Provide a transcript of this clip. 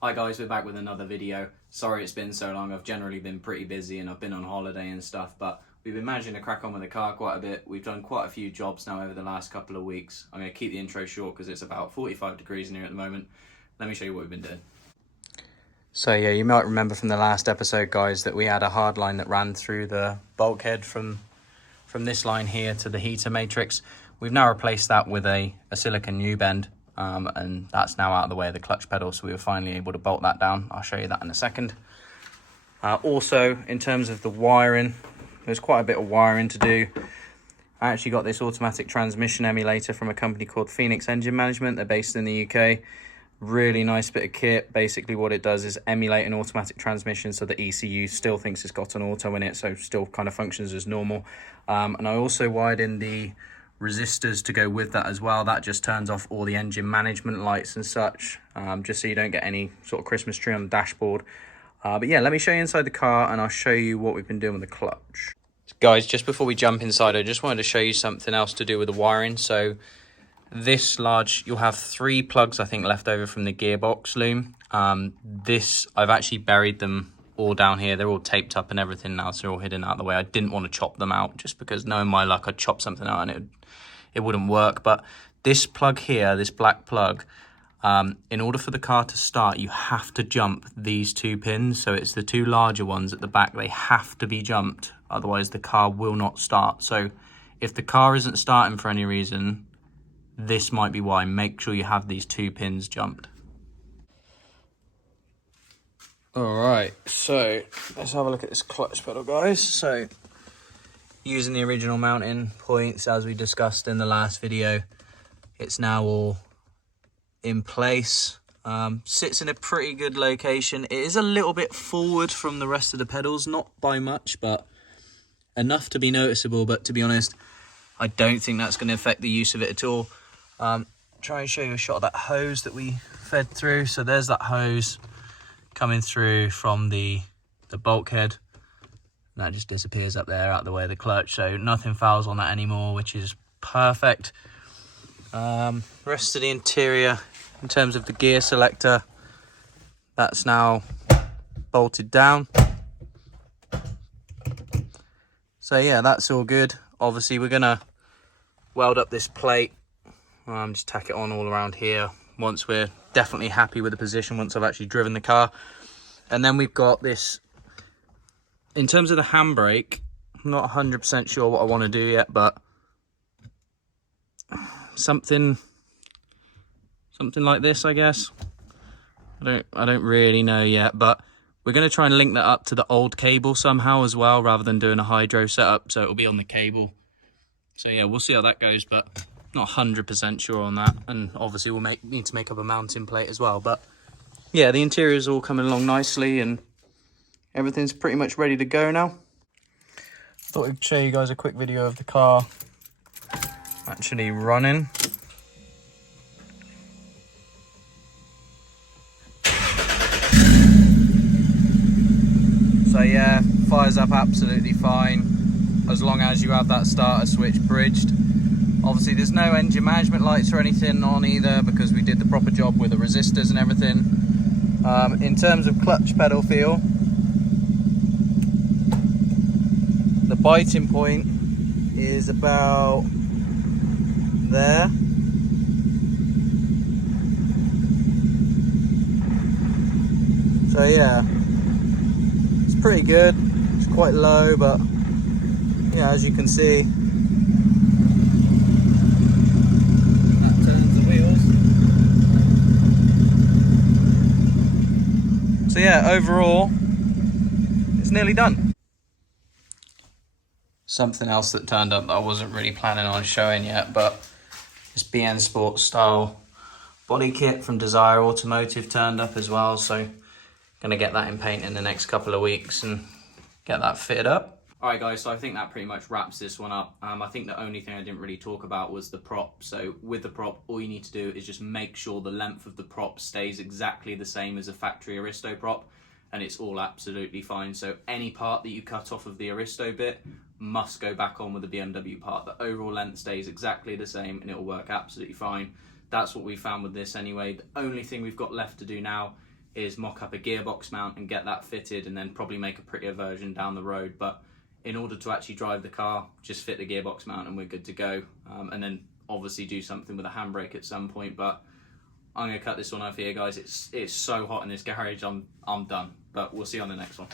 Hi guys, we're back with another video. Sorry it's been so long, I've generally been pretty busy and I've been on holiday and stuff, but we've been managing to crack on with the car quite a bit. We've done quite a few jobs now over the last couple of weeks. I'm going to keep the intro short because it's about 45 degrees in here at the moment. Let me show you what we've been doing. So yeah, you might remember from the last episode, guys, that we had a hard line that ran through the bulkhead from this line here to the heater matrix. We've now replaced that with a silicone U-bend. And that's now out of the way of the clutch pedal, so we were finally able to bolt that down. I'll show you that in a second. Also, in terms of the wiring, there's quite a bit of wiring to do. I actually got this automatic transmission emulator from a company called Phoenix Engine Management. They're based in the UK. Really nice bit of kit. Basically what it does is emulate an automatic transmission so the ECU still thinks it's got an auto in it, so still kind of functions as normal. And I also wired in the resistors to go with that as well. That just turns off all the engine management lights and such, just so you don't get any sort of Christmas tree on the dashboard. But yeah, let me show you inside the car and I'll show you what we've been doing with the clutch. Guys, just before we jump inside, I just wanted to show you something else to do with the wiring. So this large, you'll have 3 plugs I think left over from the gearbox loom. I've actually buried them all down here. They're all taped up and everything now, so they're all hidden out of the way. I didn't want to chop them out just because, knowing my luck, I'd chop something out and it wouldn't work. But this plug here, this black plug, in order for the car to start, you have to jump these 2 pins. So it's the 2 larger ones at the back. They have to be jumped, otherwise the car will not start. So if the car isn't starting for any reason, this might be why. Make sure you have these 2 pins jumped. Alright, so let's have a look at this clutch pedal, guys. So using the original mounting points as we discussed in the last video, it's now all in place. Sits in a pretty good location. It is a little bit forward from the rest of the pedals, not by much, but enough to be noticeable. But to be honest, I don't think that's going to affect the use of it at all. Try and show you a shot of that hose that we fed through. So there's that hose coming through from the bulkhead. That just disappears up there out the way of the clutch, so nothing fouls on that anymore, which is perfect. Rest of the interior, in terms of the gear selector, that's now bolted down. So yeah, that's all good. Obviously we're gonna weld up this plate, just tack it on all around here once we're definitely happy with the position, once I've actually driven the car. And then we've got this, in terms of the handbrake, I'm not 100% sure what I want to do yet, but something like this, I guess. I don't really know yet, but we're going to try and link that up to the old cable somehow as well, rather than doing a hydro setup, so it'll be on the cable. So yeah, we'll see how that goes, but not 100% sure on that. And obviously we'll need to make up a mounting plate as well. But yeah, the interior is all coming along nicely and everything's pretty much ready to go now. Thought I'd show you guys a quick video of the car actually running. So yeah, fires up absolutely fine as long as you have that starter switch bridged. Obviously there's no engine management lights or anything on either because we did the proper job with the resistors and everything. In terms of clutch pedal feel, the biting point is about there. So yeah, it's pretty good. It's quite low, but yeah, as you can see, that turns the wheels. So yeah, overall, it's nearly done. Something else that turned up that I wasn't really planning on showing yet, but this BN Sport style body kit from Desire Automotive turned up as well, so gonna get that in paint in the next couple of weeks and get that fitted up. Alright guys, so I think that pretty much wraps this one up. I think the only thing I didn't really talk about was the prop. So with the prop, all you need to do is just make sure the length of the prop stays exactly the same as a factory Aristo prop, and it's all absolutely fine. So any part that you cut off of the Aristo bit must go back on with the BMW part. The overall length stays exactly the same and it'll work absolutely fine. That's what we found with this anyway. The only thing we've got left to do now is mock up a gearbox mount and get that fitted, and then probably make a prettier version down the road. But in order to actually drive the car, just fit the gearbox mount and we're good to go. And then obviously do something with a handbrake at some point. But I'm gonna cut this one off here, guys. It's so hot in this garage. I'm done. But we'll see you on the next one.